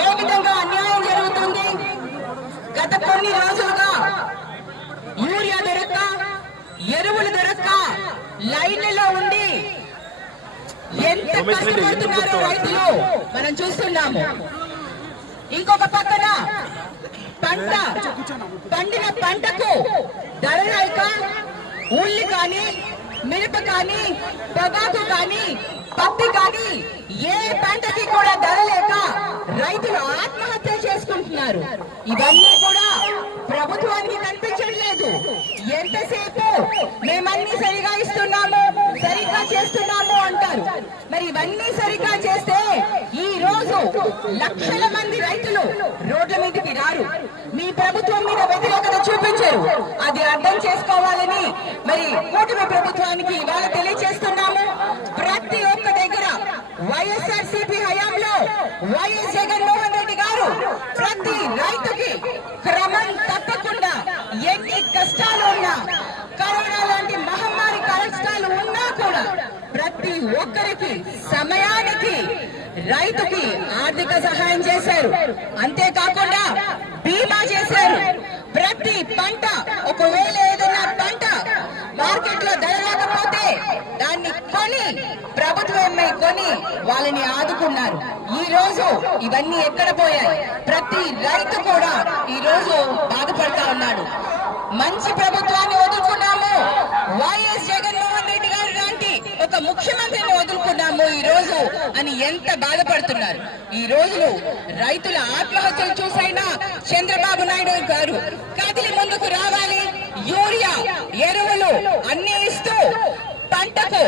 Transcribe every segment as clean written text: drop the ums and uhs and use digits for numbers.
ఏ విధంగా అన్యాయం జరుగుతుంది? గత కొన్ని రోజులుగా యూరియా దొరక్క, ఎరువులు దొరక్క లైన్లలో ఉండి ఎంత కష్టపడుతున్నారో రైతులు మనం చూస్తున్నాము. ఇంకొక పక్కన పండిన పంటకు ధర లేక ఉల్లి కానీ, మిరప కానీ, పొగాకు కానీ, పత్తి కానీ ఏ పంటకి కూడా ధర లేక రైతులు ఆత్మహత్య చేసుకుంటున్నారు. ఇవన్నీ కూడా ప్రభుత్వానికి కనిపించట్లేదు. ఎంతసేపు మేమన్నీ సరిగా ఇస్తున్నాము, సరిగ్గా చేస్తున్నాము అంటారు. మరి ఇవన్నీ సరిగ్గా చేస్తే ఈ రోజు లక్షల మంది రైతులు రోడ్ల మీదకి రారు. మీ ప్రభుత్వం మీద వ్యతిరేకత చూపించారు. అది అర్థం చేసుకోవాలని మరి కూటమి ప్రభుత్వానికి ఇవాళ తెలియజేస్తున్నాము. ప్రతి ఒక్క దగ్గర వైఎస్ఆర్సీపీ హయాంలో వైఎస్ జగన్మోహన్ రెడ్డి గారు ప్రతి రైతుకి క్రమం తప్పకుండా ఎన్ని కష్టాలు ఉన్నా, కరోనా లాంటి మహమ్మారి కష్టాలు ఉన్నా కూడా ప్రతి ఒక్కరికి సమయానికి రైతుకి ఆర్థిక సహాయం చేశారు. అంతేకాకుండా బీమా చేశారు. ప్రతి పంట, ఒకవేళ ఏదైనా పంట మార్కెట్ లో ధర లేకపోతే దాన్ని కొని ప్రభుత్వమే కొని వాళ్ళని ఆదుకున్నారు. ఈ రోజు ఇవన్నీ ఎక్కడ పోయాయి? ప్రతి రైతు కూడా ఈ రోజు బాధపడతా ఉన్నాడు. మంచి ప్రభుత్వాన్ని వదులుకున్నాము, వైఎస్ జగన్మోహన్ రెడ్డి గారు లాంటి ఒక ముఖ్యమంత్రిని వదులుకున్నాము ఈ రోజు అని ఎంత బాధపడుతున్నారు. ఈ రోజు రైతుల ఆత్మహత్యలు చూసైనా చంద్రబాబు నాయుడు గారు కదిలి ముందుకు రావాలి. యూరియా, ఎరువులు అన్ని ఇస్తూ పంటకు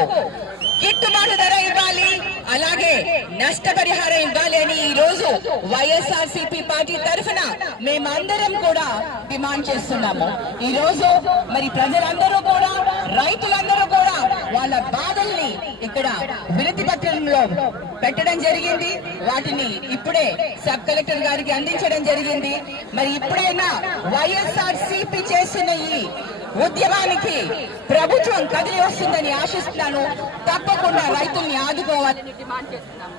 గిట్టుబాటు ధర ఇవ్వాలి, అలాగే నష్టపరిహారం ఇవ్వాలి అని ఈ రోజు వైఎస్ఆర్సీపీ పార్టీ తరఫున మేమందరం కూడా డిమాండ్ చేస్తున్నాము. ఈ రోజు మరి ప్రజలందరూ కూడా, రైతులందరూ కూడా వాళ్ళ బాధల్ని ఇక్కడ వినతి పత్రంలో పెట్టడం జరిగింది. వాటిని ఇప్పుడే సబ్ కలెక్టర్ గారికి అందించడం జరిగింది. మరి ఇప్పుడైనా వైఎస్ఆర్సీపీ చేసిన ఈ ఉద్యమానికి ప్రభుత్వం కదిలి వస్తుందని ఆశిస్తున్నాను. తప్పకుండా రైతుల్ని ఆదుకోవాలని డిమాండ్ చేస్తున్నాము.